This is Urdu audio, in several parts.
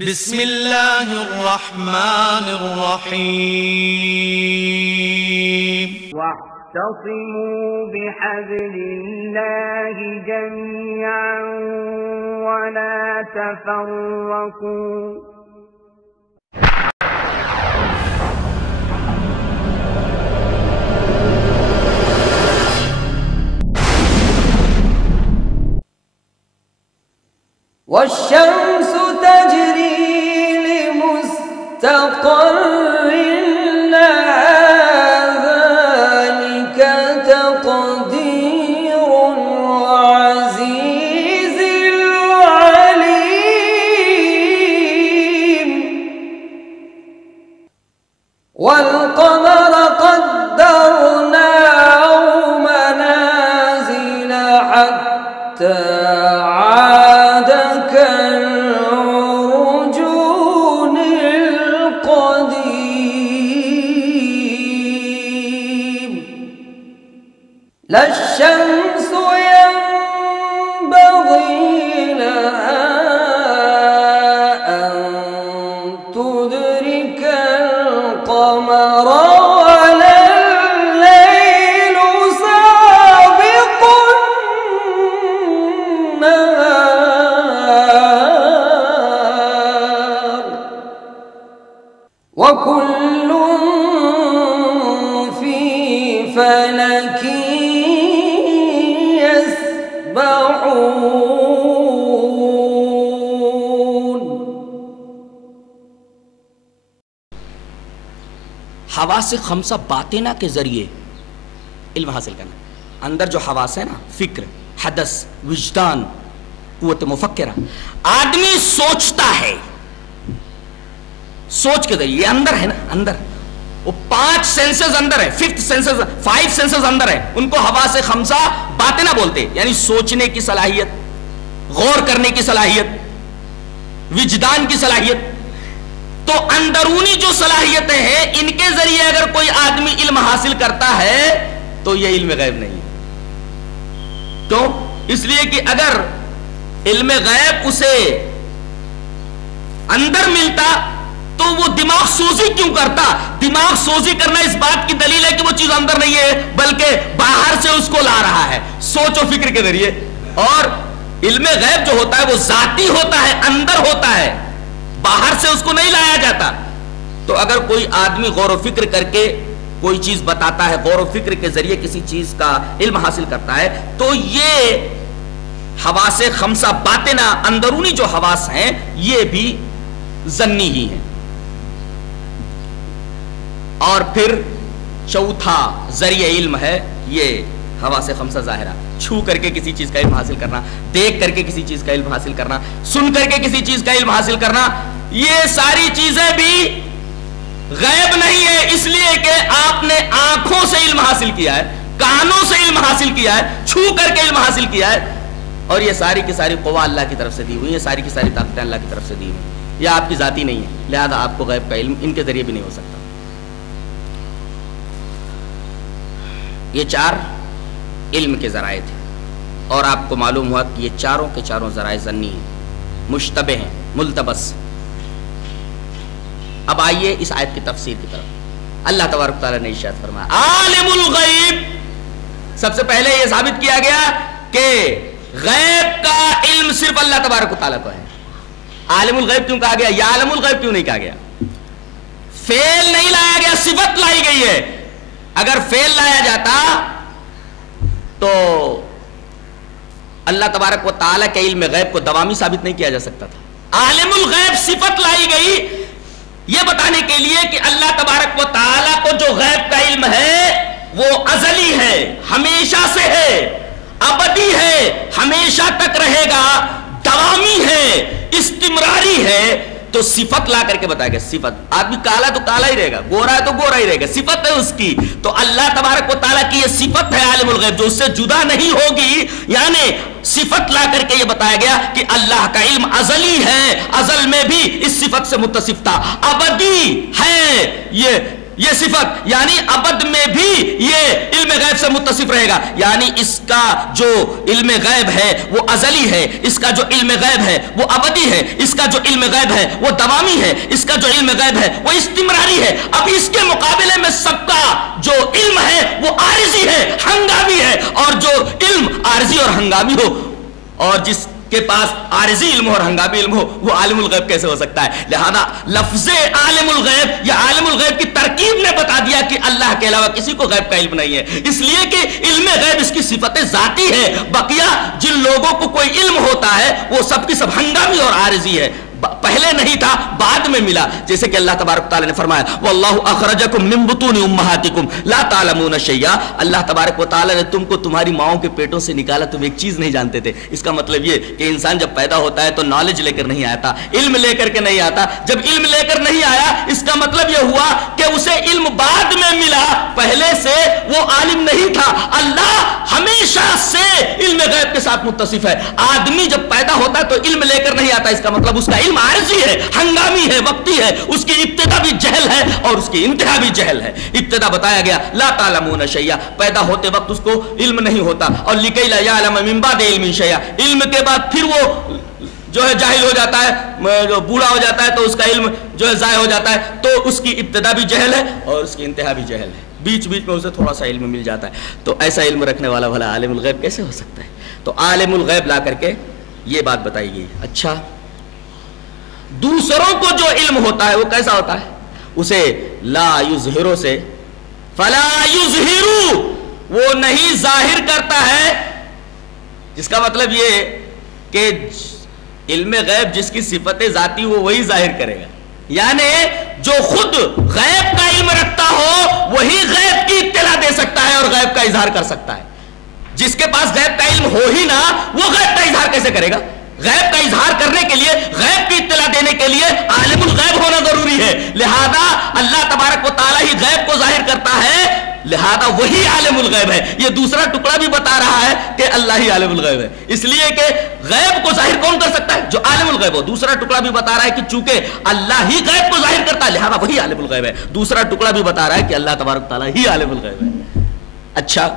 بسم اللہ الرحمن الرحیم واعتصموا بحبل اللہ جميعا ولا تفرقوا والشمس تجري لمستقر لها ذلك تقدير العزيز العليم والقمر قدرناه منازل حتى لا الشمس ينبغي لها أن تدرك القمر ولا الليل سابق النهار وكل في فلك حواس خمسہ باطنہ کے ذریعے علم حاصل کرنا. اندر جو حواس ہے نا، فکر، حدث، وجدان، قوت مفکرہ، آدمی سوچتا ہے سوچ کے ذریعے. یہ اندر ہے نا، اندر وہ 5 سینسز اندر ہے، 5 سینسز اندر ہے. ان کو حواس خمسہ باطنہ بولتے، یعنی سوچنے کی صلاحیت، غور کرنے کی صلاحیت، وجدان کی صلاحیت. تو اندرونی جو صلاحیتیں ہیں، ان کے ذریعے اگر کوئی آدمی علم حاصل کرتا ہے تو یہ علم غیب نہیں ہے. کیوں؟ اس لیے کہ اگر علم غیب اسے اندر ملتا تو وہ دماغ سوزی کیوں کرتا؟ دماغ سوزی کرنا اس بات کی دلیل ہے کہ وہ چیز اندر نہیں ہے، بلکہ باہر سے اس کو لا رہا ہے سوچ و فکر کے ذریعے. اور علم غیب جو ہوتا ہے وہ ذاتی ہوتا ہے، اندر ہوتا ہے، باہر سے اس کو نہیں لایا جاتا. تو اگر کوئی آدمی غور و فکر کر کے کوئی چیز بتاتا ہے، غور و فکر کے ذریعے کسی چیز کا علم حاصل کرتا ہے، تو یہ حواس خمسہ باطنہ، اندرونی جو حواس ہیں، یہ بھی ظنی ہی ہیں. اور پھر چوتھا ذریعہ علم ہے یہ حواس خمسہ ظاہرہ. چھو کر کے کسی چیز کا علم حاصل کرنا، دیکھ کر کے کسی چیز کا علم حاصل کرنا، سن کر کے کسی چیز کا علم حاصل کرنا، یہ ساری چیزیں بھی غیب نہیں ہے. اس لیے کہ آپ نے آنکھوں سے علم حاصل کیا ہے، کانوں سے علم حاصل کیا ہے، چھو کر کے علم حاصل کیا ہے. اور یہ ساری کی ساری قوہ اللہ کی طرف سے دی ہوئی، یہ ساری کی ساری طاقتیں اللہ کی طرف سے دی ہوئی. یہ آپ کی ذاتی نہیں ہے، لہذا آپ کو غیب کا علم ان کے ذریعے بھی نہیں ہو سکتا. یہ 4 علم کے ذرائع تھے، اور آپ کو معلوم ہوا کہ یہ چاروں کے چاروں ذرائع ظنی ہیں، مشتبہ ہیں، ملتبس. اب آئیے اس آیت کی تفسیر کی طرف. اللہ تبارک تعالیٰ نے ارشاد فرمایا عالم الغیب. سب سے پہلے یہ ثابت کیا گیا کہ غیب کا علم صرف اللہ تبارک تعالیٰ کو ہے. عالم الغیب کیوں کہا گیا؟ یا عالم الغیب کیوں نہیں کہا گیا؟ فعل نہیں لایا گیا، صفت لائی گئی ہے. اگر فعل لایا جاتا تو اللہ تبارک و تعالیٰ کے علم غیب کو دوامی ثابت نہیں کیا جا سکتا تھا. عالم الغیب صفت لائی گئی یہ بتانے کے لیے کہ اللہ تبارک و تعالیٰ کو جو غیب کا علم ہے وہ ازلی ہے، ہمیشہ سے ہے، ابدی ہے، ہمیشہ تک رہے گا، دوامی ہے، استمراری ہے. تو صفت لا کر کے بتایا گیا. صفت، آدمی کالا تو کالا ہی رہے گا، گورا ہے تو گورا ہی رہے گا، صفت ہے اس کی. تو اللہ تبارک و تعالیٰ کی یہ صفت ہے عالم الغیب، جو اس سے جدا نہیں ہوگی. یعنی صفت لا کر کے یہ بتایا گیا کہ اللہ کا علم ازلی ہے، ازل میں بھی اس صفت سے متصف تھا، ابدی ہے، یہ یہ صفت یعنی ابد میں بھی یہ علم غیب سے متصف رہے گا، یعنی اس کا جو علم غیب ہے وہ ازلی ہے، اس کا جو علم غیب ہے وہ ابدی ہے، اس کا جو علم غیب ہے وہ دوامی ہے، اس کا جو علم غیب ہے وہ استمراری ہے۔ اب اس کے مقابلے میں سب کا جو علم ہے وہ عارضی ہے، ہنگامی ہے، اور جو علم عارضی اور ہنگامی ہو، اور جس کے پاس عارضی علم اور ہنگامی علم ہو، وہ عالم الغیب کیسے ہو سکتا ہے؟ لہذا لفظ عالم الغیب یا عالم الغیب کی ترکیب نے بتا دیا کہ اللہ کے علاوہ کسی کو غیب کا علم نہیں ہے، اس لیے کہ علم غیب اس کی صفت ذاتی ہے، بقیہ جن لوگوں کو کوئی علم ہوتا ہے وہ سب کی سب ہنگامی اور عارضی ہے، پہلے نہیں تھا بعد میں ملا، جیسے کہ اللہ تبارک تعالی نے فرمایا واللہ اخرجکم من بطون امہاتکم لا تعلمون شیئا، اللہ تبارک و تعالی نے تم کو تمہاری ماؤں کے پیٹوں سے نکالا، تم ایک چیز نہیں جانتے تھے۔ اس کا مطلب یہ کہ انسان جب پیدا ہوتا ہے تو نالج لے کر نہیں آتا، علم لے کر کے نہیں آتا، جب علم لے کر نہیں آیا اس کا مطلب یہ ہوا کہ اسے علم بعد میں ملا، پہلے سے وہ عالم نہیں تھا۔ اللہ ہمیشہ سے علم غیب کے ساتھ متصف ہے، آدمی جب پیدا ہوتا ہے تو علم لے کر نہیں آتا، اس کا مطلب اس کا علم عارضی ہے، ہنگامی ہے، وقتی ہے، اس کی ابتدا بھی جہل ہے اور اس کی انتہا بھی جہل ہے۔ ابتدا بتایا گیا لا تعلمون شیئا، پیدا ہوتے وقت اس کو علم نہیں ہوتا، اور لکی لا یعلم من بعد علم شیئا، علم کے بعد پھر وہ جو ہے جاہل ہو جاتا ہے، جو بوڑھا ہو جاتا ہے تو اس کا علم جو ہے ضائع ہو جاتا ہے، تو اس کی ابتدا بھی جہل ہے اور اس کی انتہا بھی جہل ہے، بیچ بیچ میں اسے تھوڑا سا علم مل جاتا ہے۔ تو ایسا علم رکھنے والا بھلا عالم الغیب کیسے ہو سکتا ہے؟ تو عالم الغیب لا کر کے یہ بات بتائی گئی۔ اچھا، دوسروں کو جو علم ہوتا ہے وہ کیسا ہوتا ہے؟ اسے لا یظہرو سے فلا یظہرو، وہ نہیں ظاہر کرتا ہے، جس کا مطلب یہ کہ علم غیب جس کی صفت ذاتی وہ وہی ظاہر کرے گا، یعنی جو خود غیب کا علم رکھتا ہو وہی غیب کی اطلاع دے سکتا ہے اور غیب کا اظہار کر سکتا ہے۔ جس کے پاس غیب کا علم ہو ہی نہ، وہ غیب کا اظہار کیسے کرے گا؟ غیب کا اظہار کرنے کے لیے، غیب کی اطلاع دینے کے لیے عالم الغیب ہونا ضروری ہے، لہذا اللہ تبارک و تعالیٰ ہی غیب کو ظاہر کرتا ہے، لہذا وہی عالم الغیب ہے۔ یہ دوسرا ٹکڑا بھی بتا رہا ہے کہ اللہ ہی عالم الغیب ہے، اس لیے کہ غیب کو ظاہر کون کر سکتا ہے؟ جو عالم الغیب ہو۔ دوسرا ٹکڑا بھی بتا رہا ہے کہ چونکہ اللہ ہی غیب کو ظاہر کرتا ہے لہذا وہی عالم الغیب ہے۔ دوسرا ٹکڑا بھی بتا رہا ہے کہ اللہ تبارک و تعالیٰ ہی عالم الغیب ہے۔ اچھا،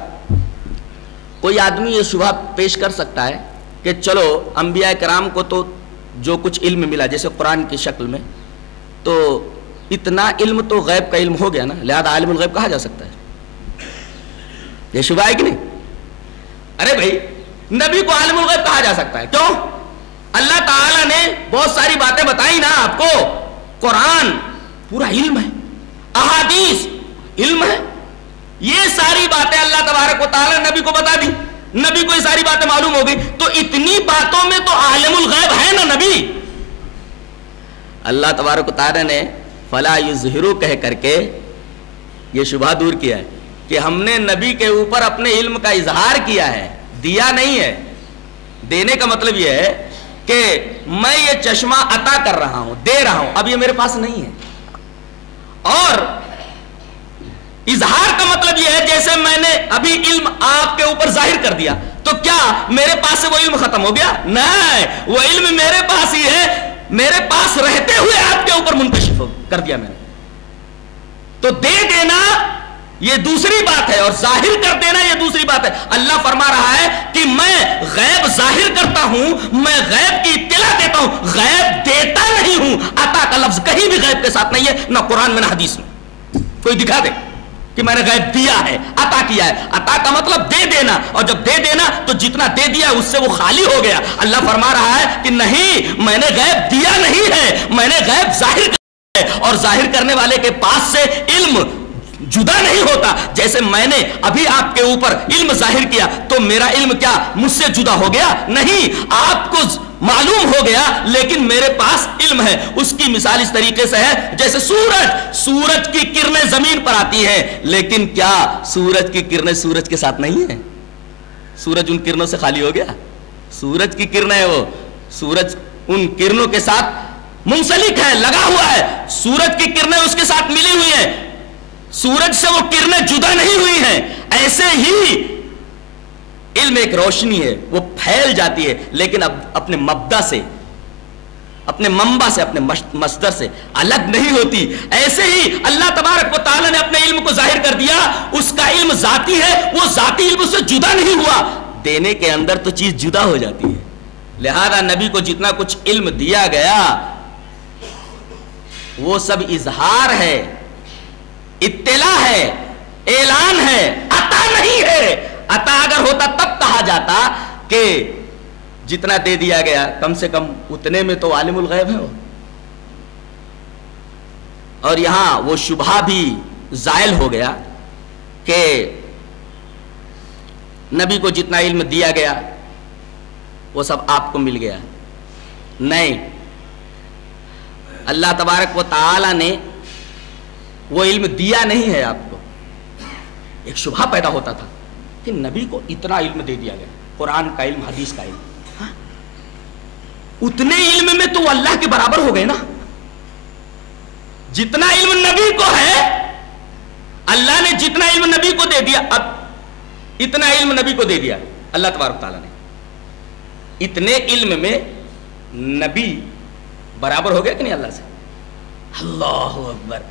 کوئی آدمی یہ شبہ پیش کر سکتا ہے کہ چلو انبیاء کرام کو تو جو کچھ علم ملا جیسے قرآن کی شکل میں، تو اتنا علم تو غیب کا علم ہو گیا نا، لہذا عالم الغیب کہا جا سکتا ہے۔ یہ شبہ ہے کہ نہیں؟ ارے بھائی، نبی کو عالم الغیب کہا جا سکتا ہے، کیوں؟ اللہ تعالیٰ نے بہت ساری باتیں بتائی نا آپ کو، قرآن پورا علم ہے، احادیث علم ہے، یہ ساری باتیں اللہ تبارک و تعالیٰ نے نبی کو بتا دی، نبی کو یہ ساری باتیں معلوم ہو گئی، تو اتنی باتوں میں تو عالم الغیب ہے نا نبی۔ اللہ تبارک و تعالیٰ نے فلا یظہرو کہہ کر کے یہ شبہ دور کیا ہے کہ ہم نے نبی کے اوپر اپنے علم کا اظہار کیا ہے، دیا نہیں ہے۔ دینے کا مطلب یہ ہے کہ میں یہ چشمہ عطا کر رہا ہوں، دے رہا ہوں، اب یہ میرے پاس نہیں ہے، اور اظہار کا مطلب یہ ہے جیسے میں نے ابھی علم آپ کے اوپر ظاہر کر دیا تو کیا میرے پاس سے وہ علم ختم ہو گیا؟ نہیں، وہ علم میرے پاس ہی ہے، میرے پاس رہتے ہوئے آپ کے اوپر منکشف کر دیا میں نے۔ تو دے دینا یہ دوسری بات ہے اور ظاہر کر دینا یہ دوسری بات ہے۔ اللہ فرما رہا ہے کہ میں غیب ظاہر کرتا ہوں، میں غیب کی اطلاع دیتا ہوں، غیب دیتا نہیں ہوں۔ عطا کا لفظ کہیں بھی غیب کے ساتھ نہیں ہے، نہ قرآن میں نہ حدیث میں۔ کوئی دکھا دے کہ میں نے غیب دیا ہے، عطا کیا ہے۔ عطا کا مطلب دے دینا، اور جب دے دینا تو جتنا دے دیا اس سے وہ خالی ہو گیا۔ اللہ فرما رہا ہے کہ نہیں، میں نے غیب دیا نہیں ہے، میں نے غیب ظاہر کیا ہے، اور ظاہر کرنے والے کے پاس سے علم جدا نہیں ہوتا۔ جیسے میں نے ابھی آپ کے اوپر علم ظاہر کیا تو میرا علم کیا مجھ سے جدا ہو گیا؟ نہیں، آپ کو معلوم ہو گیا لیکن میرے پاس علم ہے۔ اس کی مثال اس طریقے سے ہے جیسے سورج کی کرنیں زمین پر آتی ہیں، لیکن کیا سورج کی کرنیں سورج کے ساتھ نہیں ہیں؟ سورج ان کرنوں سے خالی ہو گیا؟ سورج کی کرنیں، وہ سورج ان کرنوں کے ساتھ منسلک ہے، لگا ہوا ہے، سورج کی کرنیں اس کے ساتھ ملی ہوئی ہیں، سورج سے وہ کرنیں جدا نہیں ہوئی ہیں۔ ایسے ہی علم ایک روشنی ہے، وہ پھیل جاتی ہے لیکن اب اپنے مبدا سے اپنے منبع سے، اپنے مصدر سے الگ نہیں ہوتی. ایسے ہی اللہ تبارک و تعالی نے اپنے علم کو ظاہر کر دیا. اس کا علم ذاتی ہے، وہ ذاتی علم سے جدا نہیں ہوا. دینے کے اندر تو چیز جدا ہو جاتی ہے. لہذا نبی کو جتنا کچھ علم دیا گیا وہ سب اظہار ہے، اطلاع ہے، اعلان ہے، عطا نہیں ہے. عطا اگر ہوتا تب کہا جاتا کہ جتنا دے دیا گیا کم سے کم اتنے میں تو عالم الغیب ہے. اور یہاں وہ شبہہ بھی زائل ہو گیا کہ نبی کو جتنا علم دیا گیا وہ سب آپ کو مل گیا. نہیں، اللہ تبارک و تعالی نے وہ علم دیا نہیں ہے آپ کو. ایک شبہہ پیدا ہوتا تھا کہ نبی کو اتنا علم دے دیا گیا، قرآن کا علم، حدیث کا علم. اتنے علم میں تو اللہ کے برابر ہو گئے نا. جتنا علم نبی کو ہے، اللہ نے جتنا علم نبی کو دے دیا، اب اتنا علم نبی کو دے دیا اللہ تبارک تعالیٰ نے. اتنے علم میں نبی برابر ہو گیا کہ نہیں اللہ سے؟ اللہ اکبر.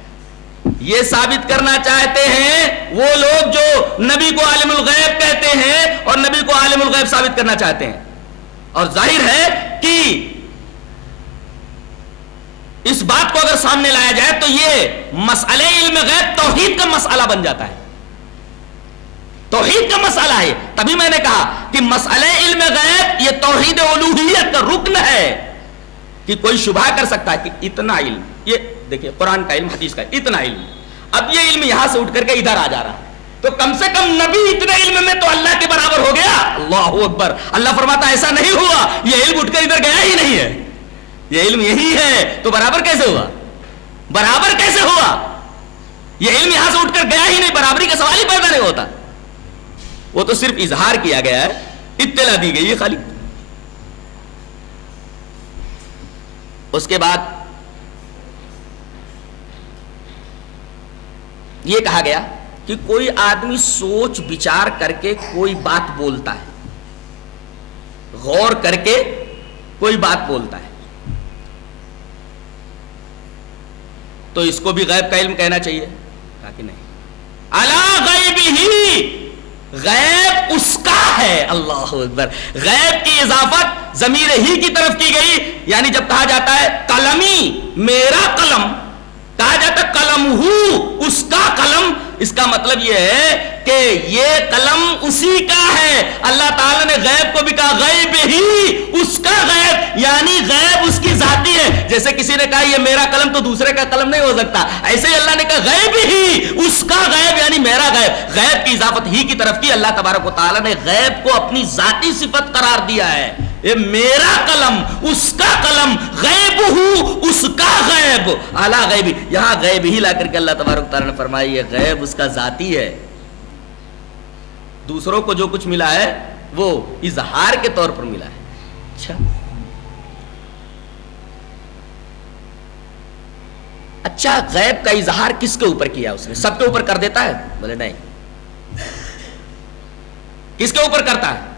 یہ ثابت کرنا چاہتے ہیں وہ لوگ جو نبی کو عالم الغیب کہتے ہیں اور نبی کو عالم الغیب ثابت کرنا چاہتے ہیں. اور ظاہر ہے کہ اس بات کو اگر سامنے لایا جائے تو یہ مسئلہ علم غیب توحید کا مسئلہ بن جاتا ہے. توحید کا مسئلہ ہے. تبھی میں نے کہا کہ مسئلہ علم غیب یہ توحید الوہیت کا رکن ہے. کہ کوئی شبہ کر سکتا ہے کہ اتنا علم، یہ دیکھیں قرآن کا علم، حدیث کا اتنا علم، اب یہ علم یہاں سے اٹھ کر کے ادھر آ جا رہا ہے تو کم سے کم نبی اتنے علم میں تو اللہ کے برابر ہو گیا. اللہ اکبر. اللہ فرماتا ایسا نہیں ہوا، یہ علم اٹھ کر ادھر گیا ہی نہیں ہے، یہ علم یہی ہے تو برابر کیسے ہوا؟ برابر کیسے ہوا؟ یہ علم یہاں سے اٹھ کر گیا ہی نہیں، برابری کا سوال ہی پیدا نہیں ہوتا. وہ تو صرف اظہار کیا گیا ہے، اطلاع دی گئی ہے خالی. اس کے بعد یہ کہا گیا کہ کوئی آدمی سوچ بچار کر کے کوئی بات بولتا ہے، غور کر کے کوئی بات بولتا ہے، تو اس کو بھی غیب کا علم کہنا چاہیے؟ کہا کہ نہیں. الا غیبہ، غیب اس کا ہے. اللہ اکبر. غیب کی اضافت ضمیر ہی کی طرف کی گئی. یعنی جب کہا جاتا ہے قلمی، میرا قلم، کہا جاتا ہے قلم ہو، اس کا قلم، اس کا مطلب یہ ہے کہ یہ قلم اسی کا ہے. اللہ تعالیٰ نے غیب کو بھی کہا غیب ہی، اس کا غیب، یعنی غیب اس کی ذاتی ہے. جیسے کسی نے کہا یہ میرا قلم تو دوسرے کا قلم نہیں ہو سکتا، ایسے ہی اللہ نے کہا غیب ہی، اس کا غیب یعنی میرا غیب. غیب کی اضافت ہی کی طرف کی. اللہ تبارک و تعالیٰ نے غیب کو اپنی ذاتی صفت قرار دیا ہے. یہ میرا قلم، اس کا قلم، غیب ہوں، اس کا غیب. اعلیٰ غیبی، یہاں غیب ہی لا کر کے اللہ تبارک و تعالیٰ نے فرمایا یہ غیب اس کا ذاتی ہے. دوسروں کو جو کچھ ملا ہے وہ اظہار کے طور پر ملا ہے. اچھا غیب کا اظہار کس کے اوپر کیا اس نے؟ سب کے اوپر کر دیتا ہے؟ بولے نہیں. کس کے اوپر کرتا ہے؟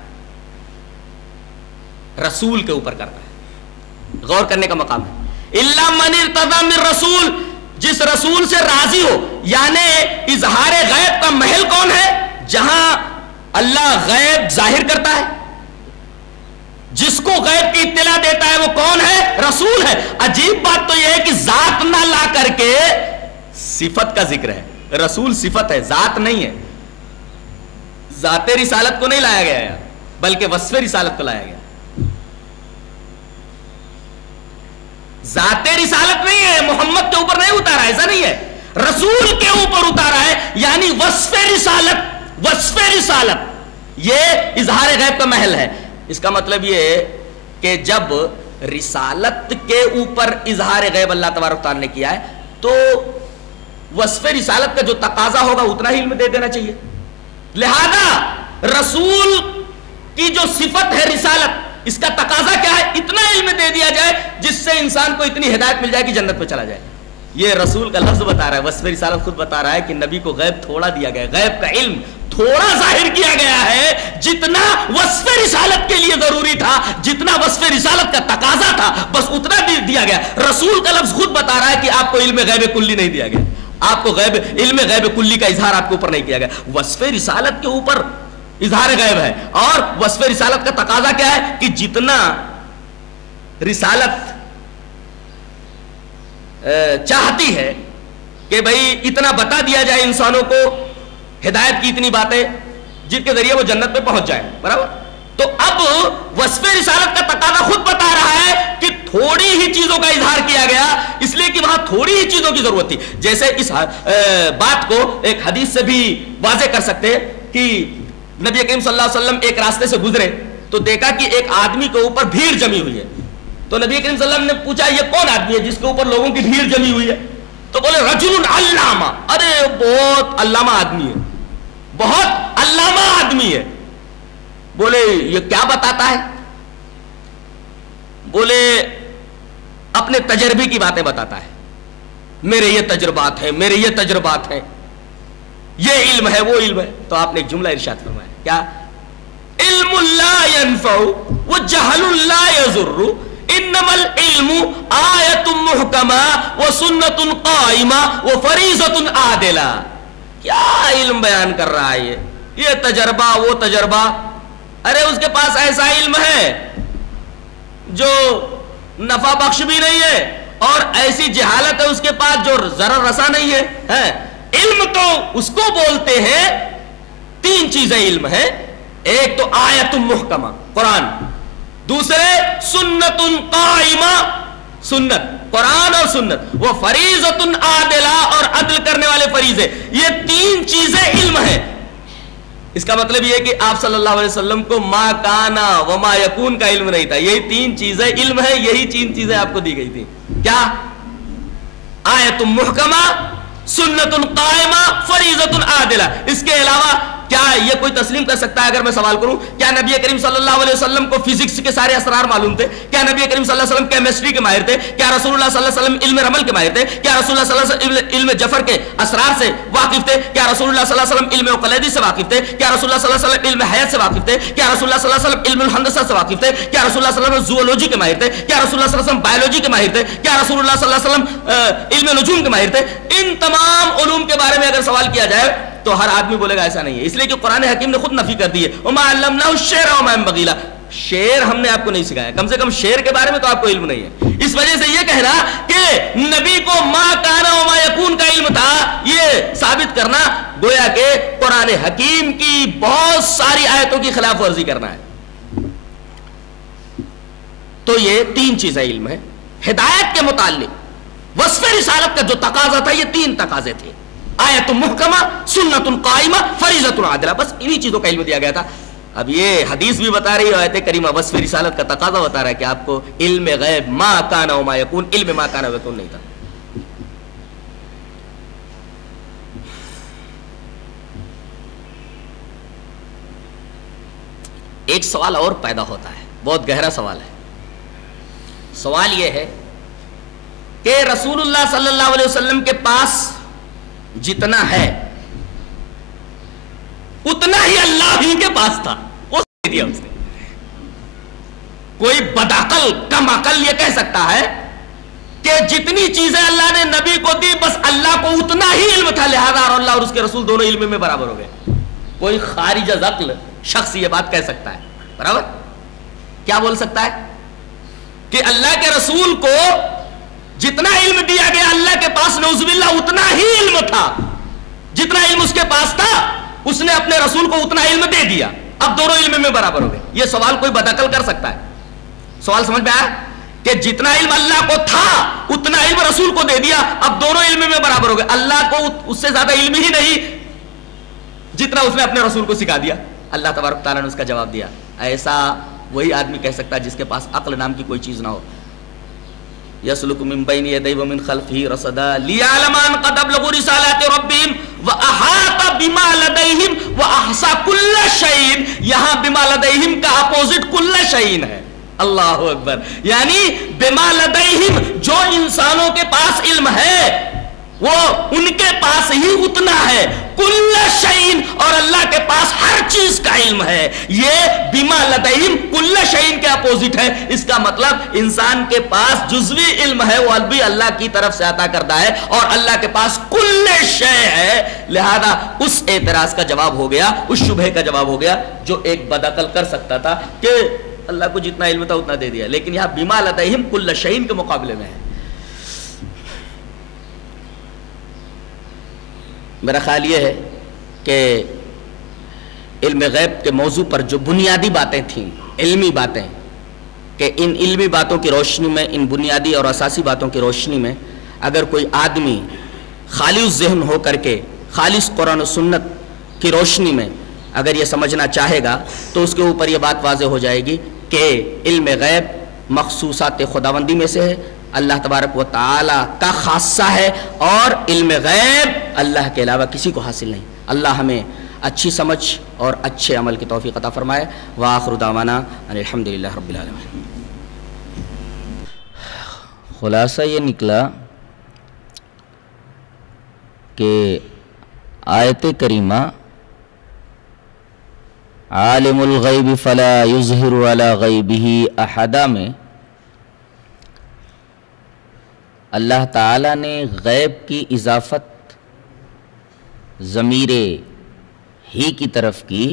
رسول کے اوپر کرتا ہے. غور کرنے کا مقام ہے. الا من ارتضی من رسول، جس رسول سے راضی ہو. یعنی اظہار غیب کا محل کون ہے؟ جہاں اللہ غیب ظاہر کرتا ہے. جس کو غیب کی اطلاع دیتا ہے وہ کون ہے؟ رسول ہے. عجیب بات تو یہ ہے کہ ذات نہ لا کر کے صفت کا ذکر ہے. رسول صفت ہے، ذات نہیں ہے. ذات رسالت کو نہیں لایا گیا ہے بلکہ وصف رسالت کو لایا گیا. ذات رسالت نہیں ہے، محمد کے اوپر نہیں اتارا، ایسا نہیں ہے، رسول کے اوپر اتارا ہے. یعنی وصف رسالت، وصف رسالت یہ اظہار غیب کا محل ہے. اس کا مطلب یہ ہے کہ جب رسالت کے اوپر اظہار غیب اللہ تبارک تعالیٰ نے کیا ہے تو وصف رسالت کا جو تقاضا ہوگا اتنا ہی علم دے دینا چاہیے. لہذا رسول کی جو صفت ہے رسالت، اس کا تقاضا کیا ہے؟ اتنا علم دے دیا جائے جس سے انسان کو اتنی ہدایت مل جائے کہ جنت پہ چلا جائے. یہ رسول کا لفظ بتا رہا ہے، وصف رسالت خود بتا رہا ہے کہ نبی کو غیب تھوڑا دیا گیا، غیب کا علم تھوڑا ظاہر کیا گیا ہے، جتنا وصف رسالت کے لیے ضروری تھا، جتنا وصف رسالت کا تقاضا تھا بس اتنا دیا گیا۔ رسول کا لفظ خود بتا رہا ہے کہ آپ کو علم غیب کلی نہیں دیا گیا، آپ کو علم غیب کلی کا اظہار آپ کے اوپر نہیں کیا گیا، وصف رسالت کے اوپر اظہار غیب ہے۔ اور وصف رسالت کا تقاضا کیا ہے کہ جتنا رسالت چاہتی ہے کہ بھئی اتنا بتا دیا جائے انسانوں کو، ہدایت کی اتنی باتیں جن کے ذریعے وہ جنت پہ پہنچ جائے، برابر؟ تو اب وصف رسالت کا تقاضا خود بتا رہا ہے کہ تھوڑی ہی چیزوں کا اظہار کیا گیا، اس لیے کہ وہاں تھوڑی ہی چیزوں کی ضرورت تھی۔ جیسے اس بات کو ایک حدیث سے بھی واضح کر سکتے ہیں کہ نبی کریم صلی اللہ علیہ وسلم ایک راستے سے گزرے تو دیکھا کہ ایک آدمی کے اوپر بھیڑ جمی ہوئی ہے، تو نبی کریم صلی اللہ علیہ وسلم نے پوچھا یہ کون آدمی ہے جس کے اوپر لوگوں کی بھیڑ جمی ہوئی ہے؟ تو بولے رجل علامہ، ارے بہت علامہ آدمی ہے، بہت علامہ آدمی ہے۔ بولے یہ کیا بتاتا ہے؟ بولے اپنے تجربے کی باتیں بتاتا ہے، میرے یہ تجربات ہیں، میرے یہ تجربات ہیں، یہ علم ہے، وہ علم ہے۔ تو آپ نے ایک جملہ ارشاد فرمایا، کیا؟ علم لا ينفع وجهل لا يضر انما العلم آیت محکمہ وسنت قائمہ وفریضۃ عادلہ۔ کیا علم بیان کر رہا ہے یہ تجربہ وہ تجربہ؟ ارے اس کے پاس ایسا علم ہے جو نفع بخش بھی نہیں ہے اور ایسی جہالت ہے اس کے پاس جو ضرر رسا نہیں ہے۔ علم تو اس کو بولتے ہیں، تین چیزیں علم ہے، ایک تو آیت محکمہ قرآن، دوسرے سنت قائمہ سنت قرآن اور سنت، وہ فریضۃ عادلہ اور عدل کرنے والے فریضے، یہ تین چیزیں علم ہے۔ اس کا مطلب یہ کہ آپ صلی اللہ علیہ وسلم کو ما کانا وما یکون کا علم نہیں تھا، یہی تین چیزیں علم ہے، یہی تین چیزیں آپ کو دی گئی تھی۔ کیا؟ آیت محکمہ، سنت قائمہ، فریضۃ عادلہ۔ اس کے علاوہ کیا یہ کوئی تسلیم کر سکتا ہے؟ اگر میں سوال کروں کیا نبی کریم صلی اللہ علیہ وسلم کو فزکس کے سارے اسرار معلوم تھے؟ کیا نبی کریم صلی اللہ علیہ وسلم کیمسٹری کے ماہر تھے؟ کیا رسول اللہ صلی اللہ علیہ وسلم علم رمل کے ماہر تھے؟ کیا رسول اللہ صلی اللہ علیہ وسلم علم جفر کے اسرار سے واقف تھے؟ کیا رسول اللہ صلی اللہ علیہ وسلم علم عقلیدی سے واقف تھے؟ کیا رسول اللہ صلی اللہ علیہ وسلم علم حیات سے واقف تھے؟ کیا رسول اللہ صلی اللہ علیہ وسلم علم الہندسہ سے واقف تھے؟ کیا رسول اللہ صلی اللہ علیہ وسلم زوولوجی کے ماہر تھے؟ کیا رسول اللہ صلی اللہ علیہ وسلم بایولوجی کے ماہر تھے؟ کیا رسول اللہ صلی اللہ علیہ وسلم علم نجوم کے ماہر تھے؟ ان تمام علوم کے بارے میں اگر سوال کیا جائے تو ہر آدمی بولے گا ایسا نہیں ہے، اس لیے کہ قرآن حکیم نے خود نفی کر دی ہے، وما علمناه الشعر وما ينبغي له، شعر ہم نے آپ کو نہیں سکھایا، کم سے کم شعر کے بارے میں تو آپ کو علم نہیں ہے۔ اس وجہ سے یہ کہنا کہ نبی کو ما کان وما یکون کا علم تھا، یہ ثابت کرنا گویا کہ قرآن حکیم کی بہت ساری آیتوں کی خلاف ورزی کرنا ہے۔ تو یہ تین چیزیں علم ہے۔ ہدایت کے متعلق وصف رسالت کا جو تقاضا تھا یہ تین تقاضے تھے، آیت محکمہ، سنت قائمہ، فریضۃ عادلہ، بس انہی چیزوں کا علم دیا گیا تھا۔ اب یہ حدیث بھی بتا رہی ہے، آیت کریمہ وصف رسالت کا تقاضا بتا رہا ہے کہ آپ کو علم غیب ما کان وما یکون، علم ما کان و یکون نہیں تھا۔ ایک سوال اور پیدا ہوتا ہے، بہت گہرا سوال ہے۔ سوال یہ ہے کہ رسول اللہ صلی اللہ علیہ وسلم کے پاس جتنا ہے اتنا ہی اللہ ہی کے پاس تھا، وہ دے دیا اس نے۔ کوئی بدعقل کم عقل یہ کہہ سکتا ہے کہ جتنی چیزیں اللہ نے نبی کو دی بس اللہ کو اتنا ہی علم تھا، لہذا اور اللہ اور اس کے رسول دونوں علم میں برابر ہو گئے؟ کوئی خارج از عقل شخص یہ بات کہہ سکتا ہے؟ برابر کیا بول سکتا ہے کہ اللہ کے رسول کو جتنا علم دیا گیا اللہ کے پاس نعوذ باللہ اتنا ہی علم تھا، جتنا علم اس کے پاس تھا اس نے اپنے رسول کو اتنا علم دے دیا، اب دونوں علم میں برابر ہو گئے؟ یہ سوال کوئی بدعقل کر سکتا ہے؟ سوال سمجھ میں آیا کہ جتنا علم اللہ کو تھا اتنا علم رسول کو دے دیا، اب دونوں علم میں برابر ہو گئے، اللہ کو اس سے زیادہ علم ہی نہیں جتنا اس نے اپنے رسول کو سکھا دیا۔ اللہ تبارک تعالیٰ نے اس کا جواب دیا، ایسا وہی آدمی کہہ سکتا ہے جس کے پاس عقل نام کی کوئی چیز نہ ہو۔ یسلک من بین یدیہ ومن خلفہ رصدا لیعلم ان قد ابلغوا رسالات ربہم واحاط بما لدیہم واحصى کل شیء، یہاں بما لدیہم کا اپوزٹ کل شیء ہے۔ اللہ اکبر، یعنی بما لدیہم جو جو انسانوں کے پاس علم ہے وہ ان کے پاس ہی اتنا ہے، کل شیء، اور اللہ کے پاس ہر چیز کا علم ہے. یہ بما لدیہم کل شیء کے اپوزٹ ہے. اس کا مطلب انسان کے پاس جزوی علم ہے، وہ بھی اللہ کی طرف سے عطا کردہ ہے، اور اللہ کے پاس کل شیء ہے. لہذا اس اعتراض کا جواب ہو گیا، اس شبہے کا جواب ہو گیا جو ایک بدعقل کر سکتا تھا کہ اللہ کو جتنا علم تھا اتنا دے دیا، لیکن یہاں بما لدیہم کل شیء کے مقابلے میں ہے. میرا خیال یہ ہے کہ علم غیب کے موضوع پر جو بنیادی باتیں تھیں، علمی باتیں، کہ ان علمی باتوں کی روشنی میں، ان بنیادی اور اساسی باتوں کی روشنی میں اگر کوئی آدمی خالص ذہن ہو کر کے خالص قرآن و سنت کی روشنی میں اگر یہ سمجھنا چاہے گا تو اس کے اوپر یہ بات واضح ہو جائے گی کہ علم غیب مخصوصات خداوندی میں سے ہے، اللہ تبارک و تعالی کا خاصہ ہے، اور علم غیب اللہ کے علاوہ کسی کو حاصل نہیں. اللہ ہمیں اچھی سمجھ اور اچھے عمل کی توفیق عطا فرمائے. وآخر دعوانا ان الحمدللہ رب العالمین. خلاصہ یہ نکلا کہ آیت کریمہ عالم الغیب فلا یظہر علی غیبہ احدا میں اللہ تعالیٰ نے غیب کی اضافت ضمیر ہی کی طرف کی،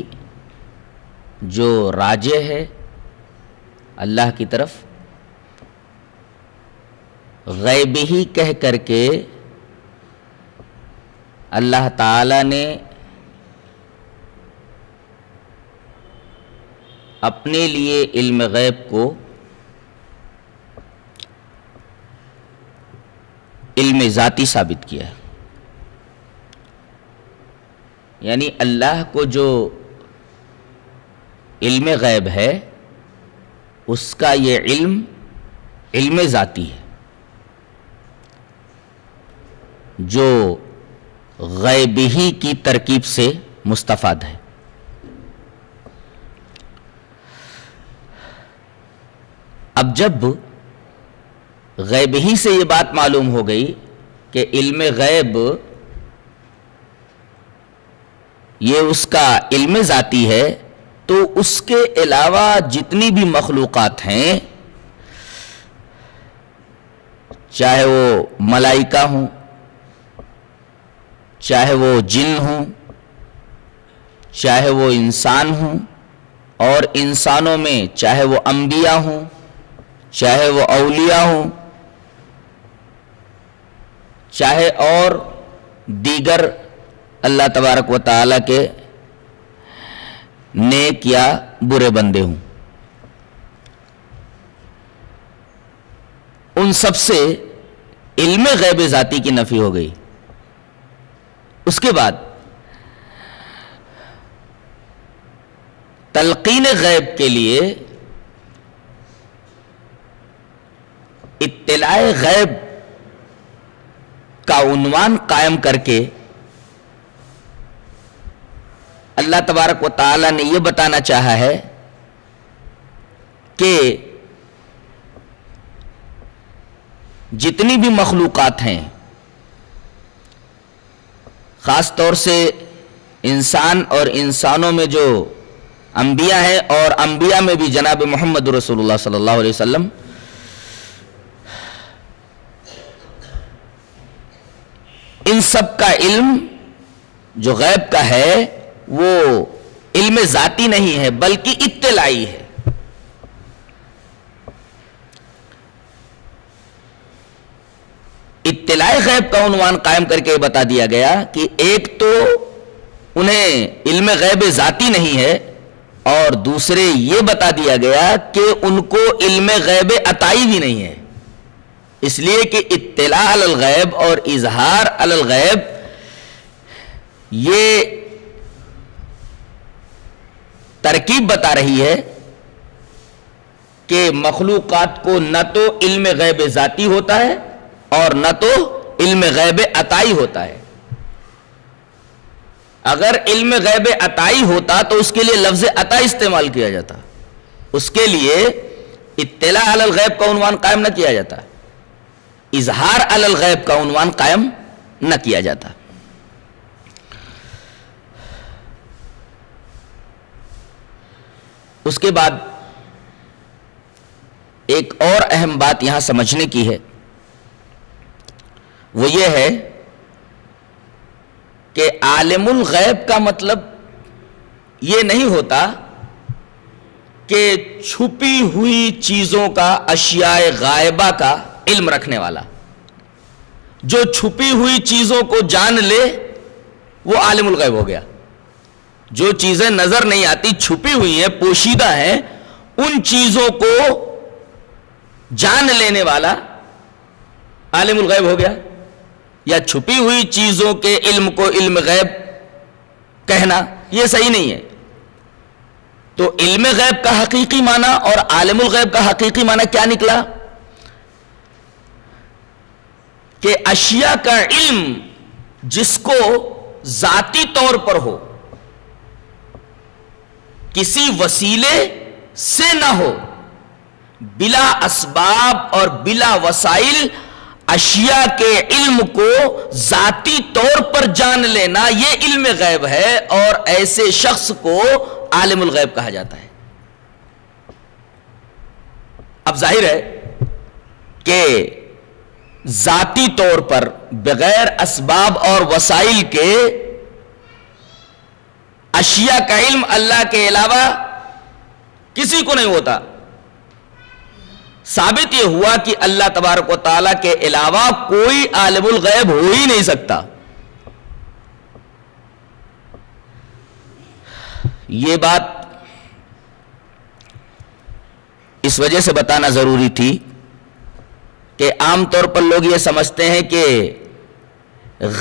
جو راجع ہے اللہ کی طرف. غیب ہی کہہ کر کے اللہ تعالیٰ نے اپنے لیے علم غیب کو علم ذاتی ثابت کیا ہے. یعنی اللہ کو جو علم غیب ہے اس کا یہ علم ذاتی ہے، جو غیب ہی کی ترکیب سے مستفاد ہے. اب جب غیب ہی سے یہ بات معلوم ہو گئی کہ علم غیب یہ اس کا علم ذاتی ہے، تو اس کے علاوہ جتنی بھی مخلوقات ہیں، چاہے وہ ملائکہ ہوں، چاہے وہ جن ہوں، چاہے وہ انسان ہوں، اور انسانوں میں چاہے وہ انبیاء ہوں، چاہے وہ اولیاء ہوں، چاہے اور دیگر اللہ تبارک و تعالیٰ کے نیک یا برے بندے ہوں، ان سب سے علم غیب ذاتی کی نفی ہو گئی. اس کے بعد تلقین غیب کے لیے اطلاع غیب کا عنوان قائم کر کے اللہ تبارک و تعالی نے یہ بتانا چاہا ہے کہ جتنی بھی مخلوقات ہیں، خاص طور سے انسان اور انسانوں میں جو انبیاء ہیں، اور انبیاء میں بھی جناب محمد رسول اللہ صلی اللہ علیہ وسلم، ان سب کا علم جو غیب کا ہے وہ علم ذاتی نہیں ہے بلکہ اطلاعی ہے. اطلاع غیب کا عنوان قائم کر کے بتا دیا گیا کہ ایک تو انہیں علم غیب ذاتی نہیں ہے، اور دوسرے یہ بتا دیا گیا کہ ان کو علم غیب عطائی بھی نہیں ہے. اس لیے کہ اطلاع علی الغیب اور اظہار علی الغیب یہ ترکیب بتا رہی ہے کہ مخلوقات کو نہ تو علم غیب ذاتی ہوتا ہے اور نہ تو علم غیب عطائی ہوتا ہے. اگر علم غیب عطائی ہوتا تو اس کے لیے لفظ عطا استعمال کیا جاتا، اس کے لیے اطلاع علی الغیب کا عنوان قائم نہ کیا جاتا. اظہار علی الغیب کا عنوان قائم نہ کیا جاتا۔ اس کے بعد ایک اور اہم بات یہاں سمجھنے کی ہے، وہ یہ ہے کہ عالم الغیب کا مطلب یہ نہیں ہوتا کہ چھپی ہوئی چیزوں کا، اشیاء غائبہ کا علم رکھنے والا۔ جو چھپی ہوئی چیزوں کو جان لے وہ عالم الغیب ہو گیا۔ جو چیزیں نظر نہیں آتی، چھپی ہوئی ہیں، پوشیدہ ہیں، ان چیزوں کو جان لینے والا عالم الغیب ہو گیا۔ یا چھپی ہوئی چیزوں کے علم کو علم غیب کہنا یہ صحیح نہیں ہے۔ تو علم غیب کا حقیقی معنی اور عالم الغیب کا حقیقی معنی کیا نکلا؟ کہ اشیاء کا علم جس کو ذاتی طور پر ہو، کسی وسیلے سے نہ ہو، بلا اسباب اور بلا وسائل اشیاء کے علم کو ذاتی طور پر جان لینا، یہ علم غیب ہے، اور ایسے شخص کو عالم الغیب کہا جاتا ہے۔ اب ظاہر ہے کہ ذاتی طور پر بغیر اسباب اور وسائل کے اشیاء کا علم اللہ کے علاوہ کسی کو نہیں ہوتا۔ ثابت یہ ہوا کہ اللہ تبارک و تعالیٰ کے علاوہ کوئی عالم الغیب ہو ہی نہیں سکتا۔ یہ بات اس وجہ سے بتانا ضروری تھی کہ عام طور پر لوگ یہ سمجھتے ہیں کہ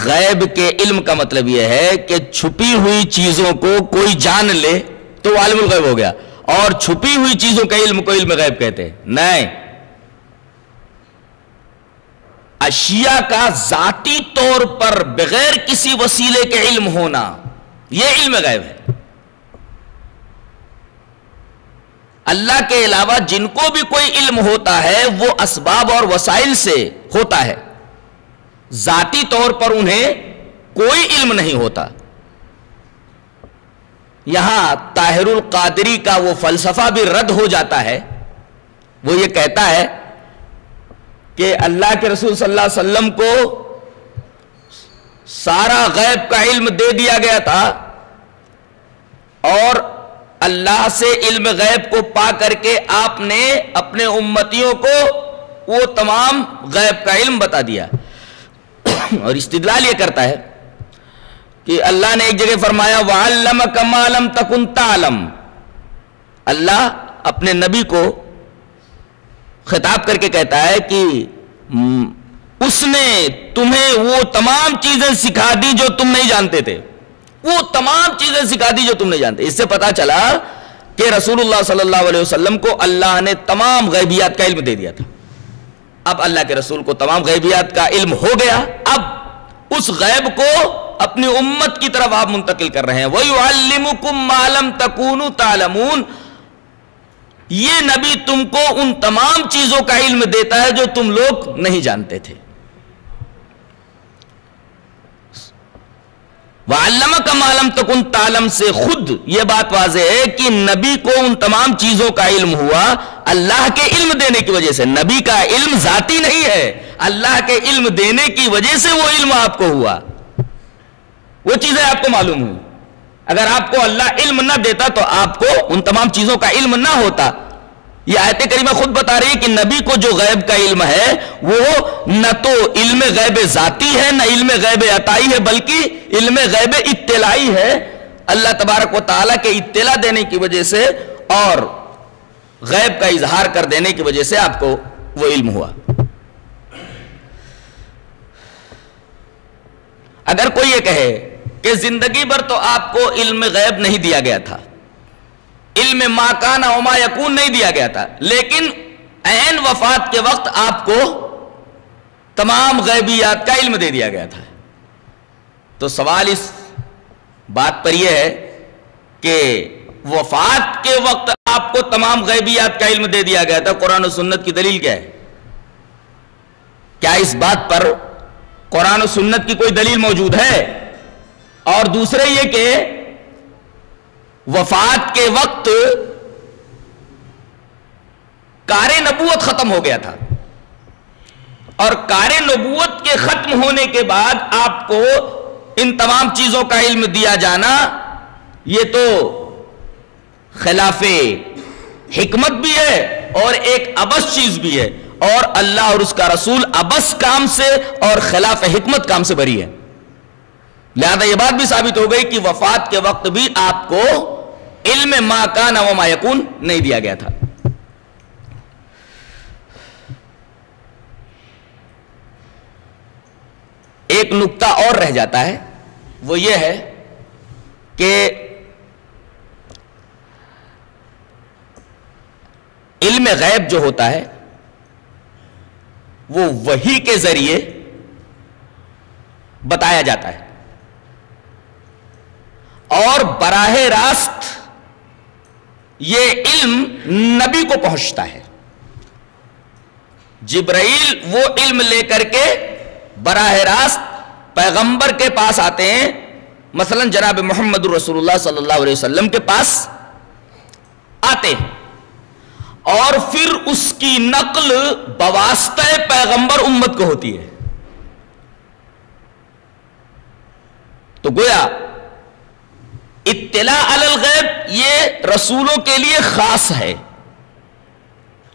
غیب کے علم کا مطلب یہ ہے کہ چھپی ہوئی چیزوں کو کوئی جان لے تو وہ عالم الغیب ہو گیا، اور چھپی ہوئی چیزوں کے علم کو علم غیب کہتے ہیں۔ نہیں، اشیاء کا ذاتی طور پر بغیر کسی وسیلے کے علم ہونا یہ علم غیب ہے۔ اللہ کے علاوہ جن کو بھی کوئی علم ہوتا ہے وہ اسباب اور وسائل سے ہوتا ہے، ذاتی طور پر انہیں کوئی علم نہیں ہوتا۔ یہاں طاہر القادری کا وہ فلسفہ بھی رد ہو جاتا ہے۔ وہ یہ کہتا ہے کہ اللہ کے رسول صلی اللہ علیہ وسلم کو سارا غیب کا علم دے دیا گیا تھا، اور اللہ سے علم غیب کو پا کر کے آپ نے اپنے امتیوں کو وہ تمام غیب کا علم بتا دیا۔ اور استدلال یہ کرتا ہے کہ اللہ نے ایک جگہ فرمایا وَعَلَّمَكَ مَا لَمْ تَكُنْ تَعْلَمْ۔ اللہ اپنے نبی کو خطاب کر کے کہتا ہے کہ اس نے تمہیں وہ تمام چیزیں سکھا دی جو تم نہیں جانتے تھے، وہ تمام چیزیں سکھا دی جو تم نہیں جانتے۔ اس سے پتا چلا کہ رسول اللہ صلی اللہ علیہ وسلم کو اللہ نے تمام غیبیات کا علم دے دیا تھا۔ اب اللہ کے رسول کو تمام غیبیات کا علم ہو گیا، اب اس غیب کو اپنی امت کی طرف آپ منتقل کر رہے ہیں۔ وَيُعَلِّمُكُمْ مَا لَمْ تَكُونُوا تَعْلَمُونَ۔ یہ نبی تم کو ان تمام چیزوں کا علم دیتا ہے جو تم لوگ نہیں جانتے تھے۔ وَعَلَّمَكَ مَا لَمْ تَكُنْ تَعْلَمْ سے خود یہ بات واضح ہے کہ نبی کو ان تمام چیزوں کا علم ہوا اللہ کے علم دینے کی وجہ سے۔ نبی کا علم ذاتی نہیں ہے، اللہ کے علم دینے کی وجہ سے وہ علم آپ کو ہوا، وہ چیزیں آپ کو معلوم ہوئی۔ اگر آپ کو اللہ علم نہ دیتا تو آپ کو ان تمام چیزوں کا علم نہ ہوتا۔ یہ آیت کریمہ خود بتا رہی ہے کہ نبی کو جو غیب کا علم ہے وہ نہ تو علم غیب ذاتی ہے نہ علم غیب عطائی ہے، بلکہ علم غیب اطلاعی ہے۔ اللہ تبارک و تعالیٰ کے اطلاع دینے کی وجہ سے اور غیب کا اظہار کر دینے کی وجہ سے آپ کو وہ علم ہوا۔ اگر کوئی یہ کہے کہ زندگی بھر تو آپ کو علم غیب نہیں دیا گیا تھا، علم ما کان و ما یکون نہیں دیا گیا تھا، لیکن عین وفات کے وقت آپ کو تمام غیبیات کا علم دے دیا گیا تھا، تو سوال اس بات پر یہ ہے کہ وفات کے وقت آپ کو تمام غیبیات کا علم دے دیا گیا تھا، قرآن و سنت کی دلیل کیا ہے؟ کیا اس بات پر قرآن و سنت کی کوئی دلیل موجود ہے؟ اور دوسرے یہ کہ وفات کے وقت کار نبوت ختم ہو گیا تھا، اور کار نبوت کے ختم ہونے کے بعد آپ کو ان تمام چیزوں کا علم دیا جانا یہ تو خلاف حکمت بھی ہے اور ایک ابس چیز بھی ہے، اور اللہ اور اس کا رسول ابس کام سے اور خلاف حکمت کام سے بری ہے۔ لہذا یہ بات بھی ثابت ہو گئی کہ وفات کے وقت بھی آپ کو علم ما کان و ما یکون نہیں دیا گیا تھا۔ ایک نکتہ اور رہ جاتا ہے، وہ یہ ہے کہ علم غیب جو ہوتا ہے وہ وحی کے ذریعے بتایا جاتا ہے، اور براہ راست یہ علم نبی کو پہنچتا ہے۔ جبرائیل وہ علم لے کر کے براہ راست پیغمبر کے پاس آتے ہیں، مثلا جناب محمد رسول اللہ صلی اللہ علیہ وسلم کے پاس آتے ہیں، اور پھر اس کی نقل بواسطہ پیغمبر امت کو ہوتی ہے۔ تو گویا اطلاع علی الغیب یہ رسولوں کے لیے خاص ہے،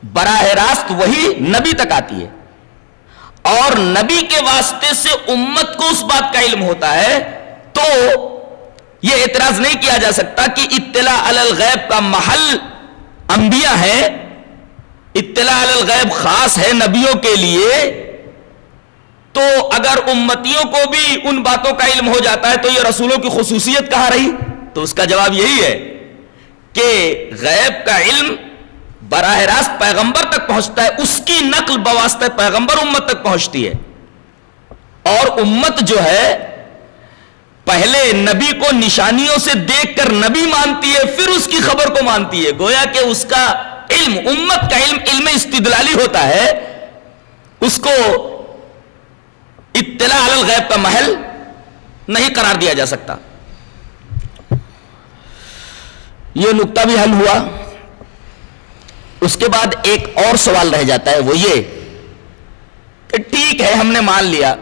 براہ راست وہی نبی تک آتی ہے، اور نبی کے واسطے سے امت کو اس بات کا علم ہوتا ہے، تو یہ اعتراض نہیں کیا جا سکتا کہ اطلاع علی الغیب کا محل انبیاء ہے، اطلاع علی الغیب خاص ہے نبیوں کے لیے، تو اگر امتیوں کو بھی ان باتوں کا علم ہو جاتا ہے تو یہ رسولوں کی خصوصیت کہاں رہی؟ تو اس کا جواب یہی ہے کہ غیب کا علم براہ راست پیغمبر تک پہنچتا ہے، اس کی نقل بواسطہ پیغمبر امت تک پہنچتی ہے، اور امت جو ہے پہلے نبی کو نشانیوں سے دیکھ کر نبی مانتی ہے، پھر اس کی خبر کو مانتی ہے۔ گویا کہ اس کا علم، امت کا علم، علم استدلالی ہوتا ہے، اس کو اطلاع علی الغیب کا محل نہیں قرار دیا جا سکتا۔ یہ نکتہ بھی حل ہوا۔ اس کے بعد ایک اور سوال رہ جاتا ہے، وہ یہ کہ ٹھیک ہے، ہم نے مان لیا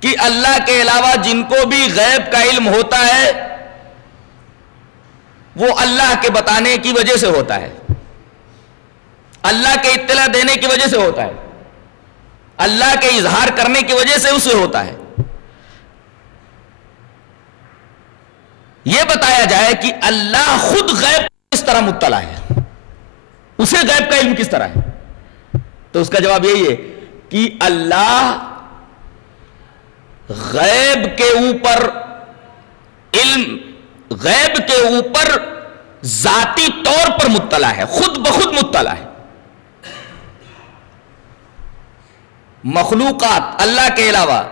کہ اللہ کے علاوہ جن کو بھی غیب کا علم ہوتا ہے وہ اللہ کے بتانے کی وجہ سے ہوتا ہے، اللہ کے اطلاع دینے کی وجہ سے ہوتا ہے، اللہ کے اظہار کرنے کی وجہ سے اسے ہوتا ہے۔ یہ بتایا جائے کہ اللہ خود غیب کس طرح مطلع ہے، اسے غیب کا علم کس طرح ہے؟ تو اس کا جواب یہی ہے کہ اللہ غیب کے اوپر علم، غیب کے اوپر ذاتی طور پر مطلع ہے، خود بخود مطلع ہے۔ مخلوقات اللہ کے علاوہ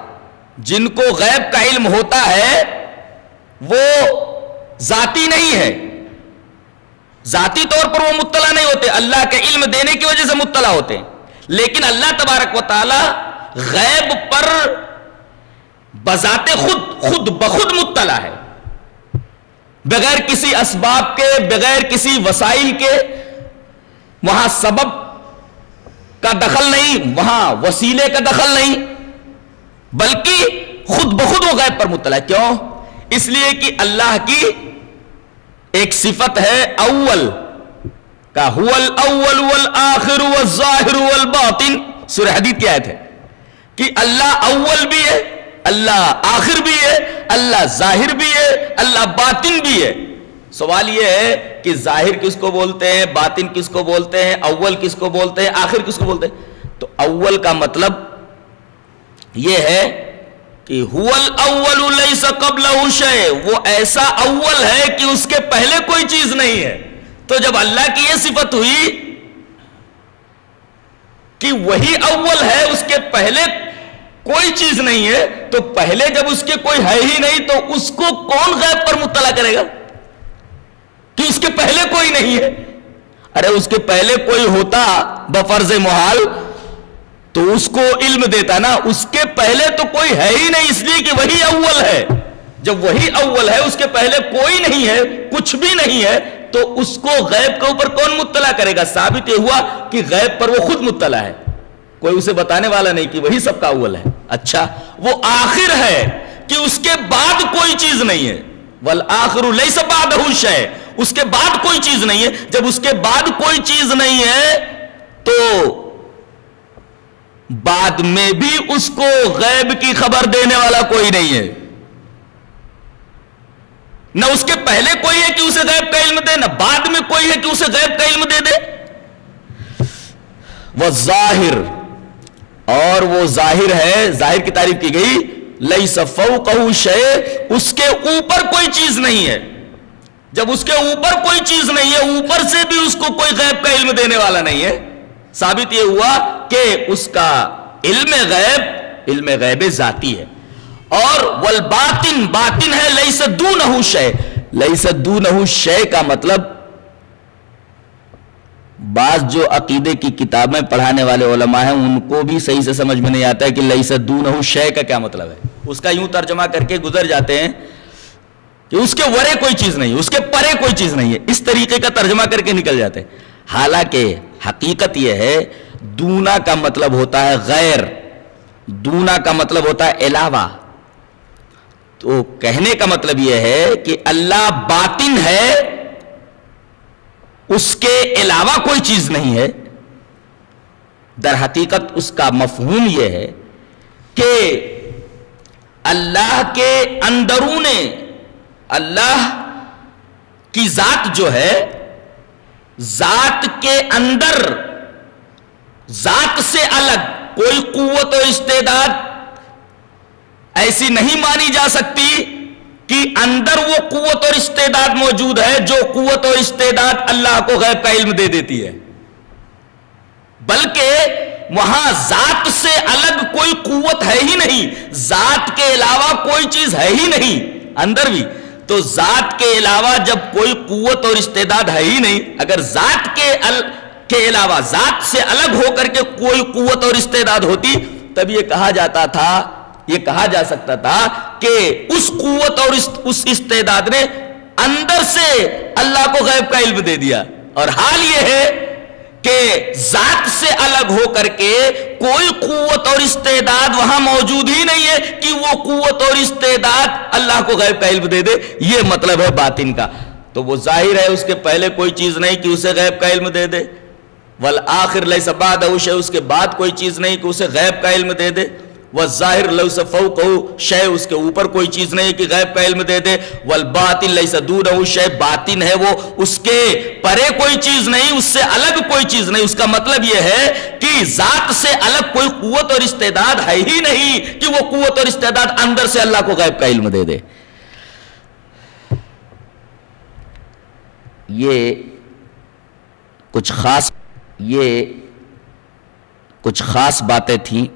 جن کو غیب کا علم ہوتا ہے وہ ذاتی نہیں ہے، ذاتی طور پر وہ مطلع نہیں ہوتے، اللہ کے علم دینے کی وجہ سے مطلع ہوتے ہیں، لیکن اللہ تبارک و تعالی غیب پر بذات خود بخود مطلع ہے، بغیر کسی اسباب کے، بغیر کسی وسائل کے۔ وہاں سبب کا دخل نہیں، وہاں وسیلے کا دخل نہیں، بلکہ خود بخود وہ غیب پر مطلع ہے۔ کیوں؟ اس لیے کہ اللہ کی ایک صفت ہے اول کا، هو الاول والآخر والظاہر والباطن، سورہ حدید کی آیت ہے کہ اللہ اول بھی ہے، اللہ آخر بھی ہے، اللہ ظاہر بھی ہے، اللہ باطن بھی ہے۔ سوال یہ ہے کہ ظاہر کس کو بولتے ہیں، باطن کس کو بولتے ہیں، اول کس کو بولتے ہیں، آخر کس کو بولتے ہیں؟ تو اول کا مطلب یہ ہے کہ هو الاول لیس قبلہ شیء، وہ ایسا اول ہے کہ اس کے پہلے کوئی چیز نہیں ہے۔ تو جب اللہ کی یہ صفت ہوئی کہ وہی اول ہے، اس کے پہلے کوئی چیز نہیں ہے، تو پہلے جب اس کے کوئی ہے ہی نہیں تو اس کو کون غیب پر مطلع کرے گا کہ اس کے پہلے کوئی نہیں ہے؟ ارے اس کے پہلے کوئی ہوتا بفرض محال تو اس کو علم دیتا نا. اس کے پہلے تو کوئی ہے ہی نہیں، اس لیے کہ وہی اول ہے. جب وہی اول ہے، اس کے پہلے کوئی نہیں ہے، کچھ بھی نہیں ہے، تو اس کو غیب کے اوپر کون مطلع کرے گا؟ ثابت یہ ہوا کہ غیب پر وہ خود مطلع ہے، کوئی اسے بتانے والا نہیں کہ وہی سب کا اول ہے. اچھا، وہ آخر ہے کہ اس کے بعد کوئی چیز نہیں ہے. والآخر لیس بعدہ شیء، اس کے بعد کوئی چیز نہیں ہے. جب اس کے بعد کوئی چیز نہیں ہے تو بعد میں بھی اس کو غیب کی خبر دینے والا کوئی نہیں ہے. نہ اس کے پہلے کوئی ہے کہ اسے غیب کا علم دے، نہ بعد میں کوئی ہے کہ اسے غیب کا علم دے دے. والظاہر، اور وہ ظاہر ہے، ظاہر کی تعریف کی گئی. لیس فوقہ شیء، اس کے اوپر کوئی چیز نہیں ہے. جب اس کے اوپر کوئی چیز نہیں ہے، اوپر سے بھی اس کو کوئی غیب کا علم دینے والا نہیں ہے. ثابت یہ ہوا کہ اس کا علم غیب ذاتی ہے. اور والباطن، باطن ہے لیس دونہ شیء. لیس دونہ شیء کا مطلب بعض جو عقیدے کی کتابیں پڑھانے والے علماء ہیں ان کو بھی صحیح سے سمجھ میں نہیں آتا ہے کہ لیس دونہ شیء کا کیا مطلب ہے. اس کا یوں ترجمہ کر کے گزر جاتے ہیں کہ اس کے ورے کوئی چیز نہیں، اس کے پرے کوئی چیز نہیں ہے، اس طریقے کا ترجمہ کر کے نکل جاتے ہیں. حالانکہ حقیقت یہ ہے دونا کا مطلب ہوتا ہے غیر، دونا کا مطلب ہوتا ہے علاوہ. تو کہنے کا مطلب یہ ہے کہ اللہ باطن ہے، اس کے علاوہ کوئی چیز نہیں ہے. در حقیقت اس کا مفہوم یہ ہے کہ اللہ کے اندرون، اللہ کی ذات جو ہے، ذات کے اندر ذات سے الگ کوئی قوت و استعداد ایسی نہیں مانی جا سکتی کہ اندر وہ قوت اور استعداد موجود ہے جو قوت اور استعداد اللہ کو غیب کا علم دے دیتی ہے. بلکہ وہاں ذات سے الگ کوئی قوت ہے ہی نہیں، ذات کے علاوہ کوئی چیز ہے ہی نہیں اندر بھی. تو ذات کے علاوہ جب کوئی قوت اور استعداد ہے ہی نہیں، اگر ذات کے علاوہ ذات سے الگ ہو کر کے کوئی قوت اور استعداد ہوتی تب یہ کہا جاتا تھا، یہ کہا جا سکتا تھا کہ اس قوت اور اس استعداد نے اندر سے اللہ کو غیب کا علم دے دیا. اور حال یہ ہے کہ ذات سے الگ ہو کر کے کوئی قوت اور استعداد وہاں موجود ہی نہیں ہے کہ وہ قوت اور استعداد اللہ کو غیب کا علم دے دے. یہ مطلب ہے باطن کا. تو وہ ظاہر ہے اس کے پہلے کوئی چیز نہیں کہ اسے غیب کا علم دے دے. والآخر لیس بعدہ شیء، اس کے بعد کوئی چیز نہیں کہ اسے غیب کا علم دے دے. والظاہر لیس فوقہ شیء، اس کے اوپر کوئی چیز نہیں کہ غیب کا علم دے دے. والباطن لیس دونہ شیء، باطن ہے وہ، اس کے پرے کوئی چیز نہیں، اس سے الگ کوئی چیز نہیں. اس کا مطلب یہ ہے کہ ذات سے الگ کوئی قوت اور استعداد ہے ہی نہیں کہ وہ قوت اور استعداد اندر سے اللہ کو غیب کا علم دے دے. یہ کچھ خاص باتیں تھیں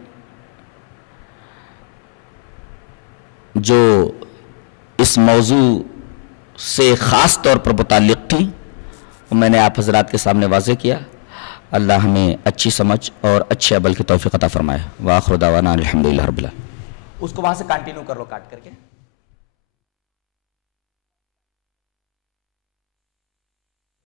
جو اس موضوع سے خاص طور پر متعلق تھی، میں نے آپ حضرات کے سامنے واضح کیا. اللہ ہمیں اچھی سمجھ اور اچھے عمل کی توفیق عطا فرمائے. وآخر دعوانا الحمدللہ رب العالمین. اس کو وہاں سے کنٹینیو کر لو کاٹ کر کے.